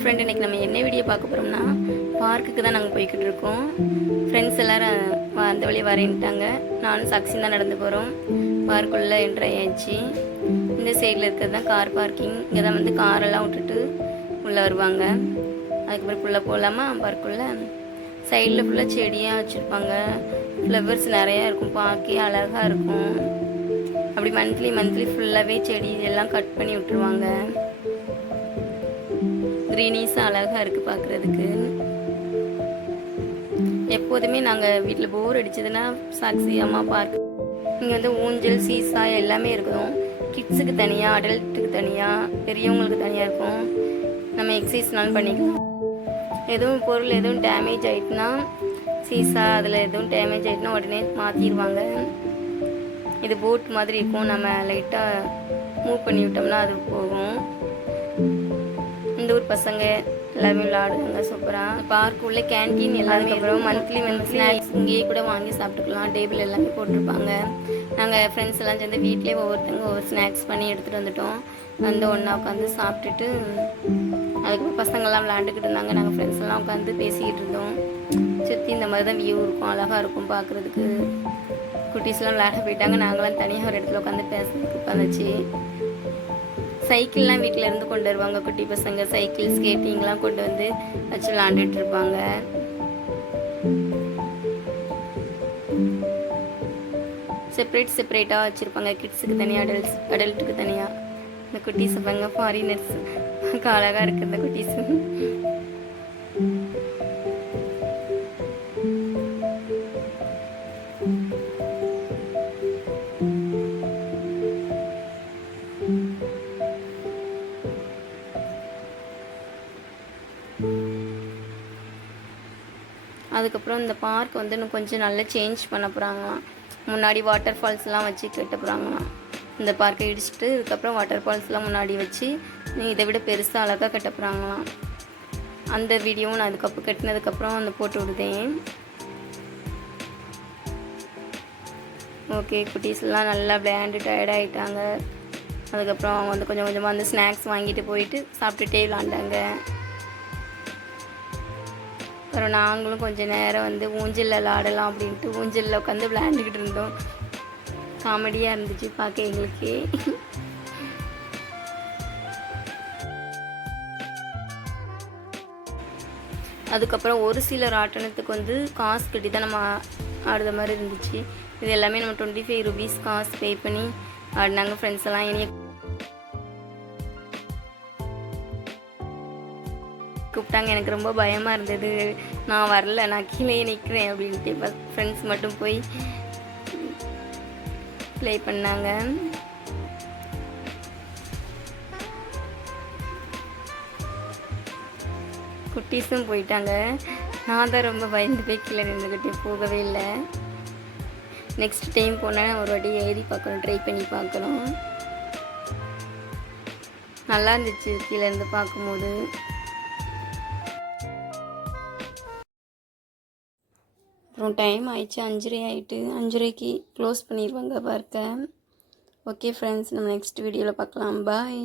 Friend, இன்றைக்கி நம்ம என்ன வீடியோ பார்க்க போகிறோம்னா, பார்க்குக்கு தான் நாங்கள் போய்கிட்டு இருக்கோம். ஃப்ரெண்ட்ஸ் எல்லோரும் அந்த வழி வரேன்ட்டாங்க. நானும் சாக்ஸியும் தான் நடந்து போகிறோம். பார்க்குள்ளே என்ட்ரு ஆயாச்சு. இந்த சைடில் இருக்கிறது தான் கார் பார்க்கிங். இங்கே தான் வந்து காரெல்லாம் விட்டுட்டு உள்ளே வருவாங்க. அதுக்கப்புறம் உள்ளே போகலாமா பார்க்குள்ளே. சைடில் ஃபுல்லாக செடியாக வச்சுருப்பாங்க. ஃப்ளவர்ஸ் நிறையா இருக்கும், பார்க்கவே அழகாக இருக்கும். அப்படி மந்த்லி ஃபுல்லாகவே செடி எல்லாம் கட் பண்ணி விட்டுருவாங்க. க்ரீனிஸாக அழகாக இருக்குது பார்க்குறதுக்கு. எப்போதுமே நாங்கள் வீட்டில் போர் அடிச்சதுன்னா சாக்ஸி அம்மா பார்க். இங்கே வந்து ஊஞ்சல், சீசா எல்லாமே இருக்கும். கிட்ஸுக்கு தனியாக, அடல்ட்டுக்கு தனியாக, பெரியவங்களுக்கு தனியாக இருக்கும். நம்ம எக்ஸசைஸ்னாலும் பண்ணிக்கலாம். எதுவும் பொருள் எதுவும் டேமேஜ் ஆகிட்டுனா, சீசா அதில் எதுவும் டேமேஜ் ஆகிட்டுனா உடனே மாற்றிடுவாங்க. இது போட் மாதிரி இருக்கும். நம்ம லைட்டாக மூவ் பண்ணி விட்டோம்னா அது போகும். இந்த ஊர் பசங்க எல்லாருமே விளையாடுவாங்க சூப்பராக. பார்க் உள்ள கேன்டீன் எல்லாமே. அப்புறம் மந்த்லி ஸ்நாக்ஸ் இங்கேயே கூட வாங்கி சாப்பிட்டுக்கலாம். டேபிள் எல்லாமே போட்டிருப்பாங்க. நாங்கள் ஃப்ரெண்ட்ஸ் எல்லாம் சேர்ந்து வீட்லேயே ஒவ்வொருத்தங்க ஒவ்வொரு ஸ்நாக்ஸ் பண்ணி எடுத்துகிட்டு வந்துட்டோம். வந்து ஒன்றா உட்காந்து சாப்பிட்டுட்டு அதுக்கப்புறம் பசங்கள்லாம் விளையாண்டுக்கிட்டு இருந்தாங்க. நாங்கள் ஃப்ரெண்ட்ஸ் எல்லாம் உட்காந்து பேசிக்கிட்டு இருந்தோம். சுற்றி இந்த மாதிரி தான் வியூ இருக்கும், அழகாக இருக்கும் பார்க்குறதுக்கு. குட்டீஸ்லாம் விளையாட போயிட்டாங்க. நாங்களாம் தனியாக ஒரு இடத்துல உட்காந்து பேசுறதுக்கு உட்காந்துச்சு. சைக்கிள்லாம் வீட்டில் இருந்து கொண்டு வருவாங்க குட்டி பசங்க. சைக்கிள், ஸ்கேட்டிங்லாம் கொண்டு வந்து வச்சு விளாண்டுட்டு இருப்பாங்க. செப்பரேட்டாக வச்சுருப்பாங்க. கிட்ஸுக்கு தனியாக, அடல்ட்டுக்கு தனியாக. இந்த குட்டீஸ் பாருங்க, ஃபாரினர்ஸ் அழகாக இருக்குது இந்த குட்டீஸ். அதுக்கப்புறம் இந்த பார்க் வந்து இன்னும் கொஞ்சம் நல்லா சேஞ்ச் பண்ண போகிறாங்களாம். முன்னாடி வாட்டர் ஃபால்ஸ்லாம் வச்சு கட்ட போகிறாங்களாம். இந்த பார்க்கை இடிச்சிட்டு இதுக்கப்புறம் வாட்டர் ஃபால்ஸ்லாம் முன்னாடி வச்சு இதை விட பெருசாக அழகாக கட்ட போகிறாங்களாம். அந்த வீடியோவும் நான் அதுக்கப்புறம் கட்டினதுக்கப்புறம் அந்த போட்டு விடுதேன். ஓகே, குட்டீஸ்லாம் நல்லா விளையாண்டு டயர்டாகிட்டாங்க. அதுக்கப்புறம் அவங்க வந்து கொஞ்சம் கொஞ்சமாக வந்து ஸ்நாக்ஸ் வாங்கிட்டு போயிட்டு சாப்பிட்டுட்டே விளாண்டாங்க. அப்புறம் நாங்களும் கொஞ்சம் நேரம் வந்து ஊஞ்சலில் விளாடலாம் அப்படின்ட்டு ஊஞ்சலில் உட்காந்து விளையாண்டுக்கிட்டு இருந்தோம். காமெடியாக இருந்துச்சு பார்க்க எங்களுக்கு. அதுக்கப்புறம் ஒரு சில ஆட்டணத்துக்கு வந்து காசு கட்டி தான் நம்ம ஆடுற மாதிரி இருந்துச்சு. இது எல்லாமே நம்ம 25 rupees காசு பே பண்ணி ஆடினாங்க. ஃப்ரெண்ட்ஸ் எல்லாம் என்னைய கூப்பிட்டாங்க. எனக்கு ரொம்ப பயமாக இருந்தது. நான் வரல, நான் கீழே நிற்கிறேன் அப்படின்ட்டு. ஃப்ரெண்ட்ஸ் மட்டும் போய் ப்ளே பண்ணாங்க. குட்டீஸும் போயிட்டாங்க. நான் தான் ரொம்ப பயந்து போய் கீழே நின்றுக்கிட்டே போகவே இல்லை. நெக்ஸ்ட் டைம் போனால் ஒரு வாட்டி ஏறி பார்க்கணும், ட்ரை பண்ணி பார்க்கணும். நல்லா இருந்துச்சு கீழே இருந்து பார்க்கும்போது. அப்புறம் டைம் ஆயிடுச்சு, 5:30 ஆகிட்டு. 5:30க்கு க்ளோஸ் பண்ணிடுவாங்க பார்க்க. ஓகே ஃப்ரெண்ட்ஸ், நம்ம நெக்ஸ்ட் வீடியோவில் பார்க்கலாம். பாய்.